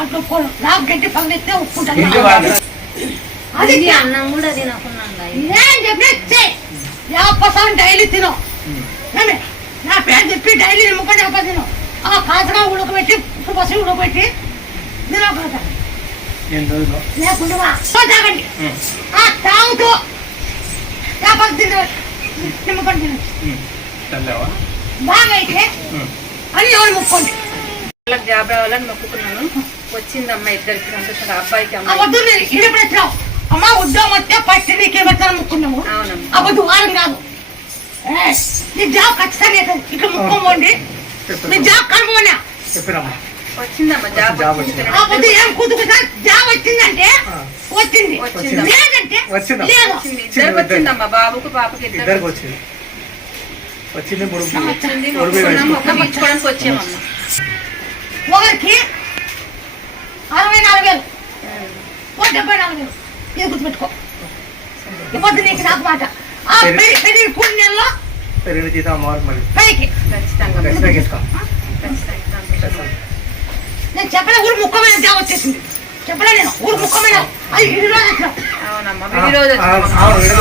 అట్లా నాకు గట్టి పగిలిస్తే ఒప్పుకుంటాను. అది అన్నం కూడా తినకున్నాను నేను చెప్పిన 50% డైలీ తిను. నా పేరు చెప్పి డైలీ నిమ్మకొని చెప్ప తిను. ఆ కాతగా ఉడకబెట్టి ఉప్పు పసి ఉడకబెట్టి తినకుండా లేకుండా తాగండి. ఆ తాగుతూ చేపలు తిన నిమ్మకొని తిన బాగా అయితే అని ఎవరు మొక్కోండి. జాబ్ రావాలని మొక్కుకున్నాను. వచ్చిందమ్మా ఇద్దరికి సంతోషంగా. అబ్బాయికి వద్దు ఇన్నప్పుడు వచ్చినావు అమ్మ ఉద్యోగం వస్తే ఫస్ట్ నీకే పెడతాను మొక్కున్నాము. అప్పుడు వారం కాదు నీ జాబ్ ఖచ్చితంగా అవుతుంది. ఇక్కడ ముక్కోండి మీ జాబ్ కనుకోమన్నా వచ్చిందమ్మా జాబ్. అప్పుడు ఏం కూతురు జాబ్ వచ్చిందంటే వచ్చింది లేదంటే లేదు. ఇద్దరికి వచ్చిందమ్మా బాబుకు పాపకి ఇద్దరికి వచ్చింది. మొక్కించుకోవడానికి వచ్చామమ్మా. ఒకరికి 64,000 74,000 ఇది గుర్తుపెట్టుకో. ఇప్పుడు నీకు నాకు మాట ఆ పెళ్లి పూర్ణ నెలలో పైకి నేను చెప్పలే ఊరు ముఖ్యమైన జాబ్ వచ్చేసింది. చెప్పలే నేను ఊరు ముఖ్యమైన అది ఈ రోజు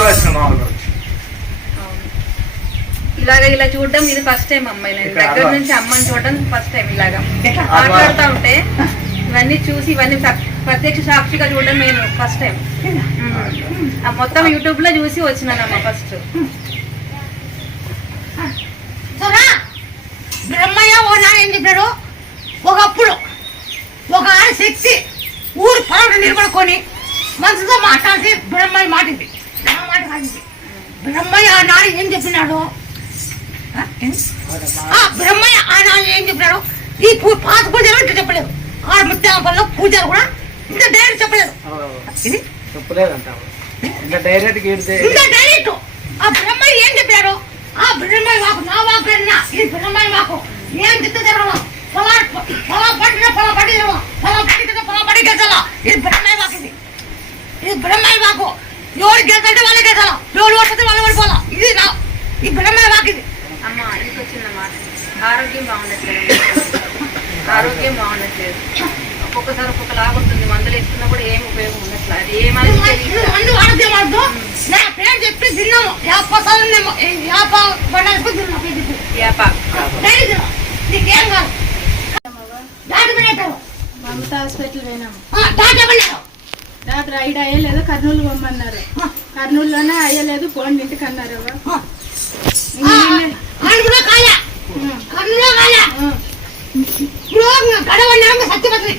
వచ్చినాం. ఇలాగ ఇలా చూడడం ఇది ఫస్ట్ టైం అమ్మాయి. నేను దగ్గర నుంచి అమ్మని చూడడం ఫస్ట్ టైం. ఇలాగా మాట్లాడుతూ ఉంటే ఇవన్నీ చూసి ఇవన్నీ ప్రత్యక్ష సాక్షిగా చూడడం నేను ఫస్ట్ టైం. మొత్తం యూట్యూబ్ లో చూసి వచ్చినానమ్మా ఫస్ట్. బ్రహ్మయ్య ఓ నాన్న ఏం చెప్పాడు, ఒకప్పుడు ఒక ఆడ శక్తి ఊరు పొలం నిలబడుకొని మనసుతో మాట్లాడితే బ్రహ్మయ్య మాటింది. మాట కాదు బ్రహ్మయ్య ఆనాడు ఏం చెప్పినాడు, బ్రహ్మయ్య ఆనాడు ఏం చెప్పినాడు, ఈ పాత పూజలు ఇంత చెప్పలేదు. ఆడ ముత్యాల పనిలో పూజలు కూడా ఇంత డైరెక్ట్ చెప్పలేదు. ఇంత డైరెక్ట్ ఆ బ్రహ్మయ్య ఏం చెప్పాడు, ఆ బ్రహ్మయ్య వాకు నా వాకు ఇది బ్రహ్మయ్య వాకు ఏం చెప్తే జరగదు. పొలం పట్టిన పొలం పట్టిన పొలం పట్టిన పొలం పట్టి గెలిచాలా. ఇది బ్రహ్మయ్య వాకు. ఇది బ్రహ్మయ్య వాకు. ఎవరు గెలిచంటే వాళ్ళే గెలిచాలా, ఎవరు ఓడిపోతే వాళ్ళు ఓడిపోవాలా. ఇది నా ఈ బ్రహ్మయ్య వాకు. ఇది అమ్మ ఇంటికి వచ్చిందమ్మా. ఆరోగ్యం బాగుండట్లేదు. ఆరోగ్యం బాగుండట్లేదు. ఒక్కొక్కసారి ఒక్కొక్క లాగా ఉంటుంది. మందులు వేసుకున్నా కూడా ఏం ఉపయోగం ఉండట్లేదు. అది ఏమని మందు ఆరోగ్యం వాడదు. నా పేరు చెప్పి తిన్నాము. నీకేం కాదు. మమతా హాస్పిటల్ పోయినాము. డాక్టర్ ఐదు అయ్యలేదు, కర్నూలు పొమ్మన్నారు. కర్నూలులోనే అయ్యలేదు, పోండి ఇంటికి అన్నారు. గడవ సత్యపత్రి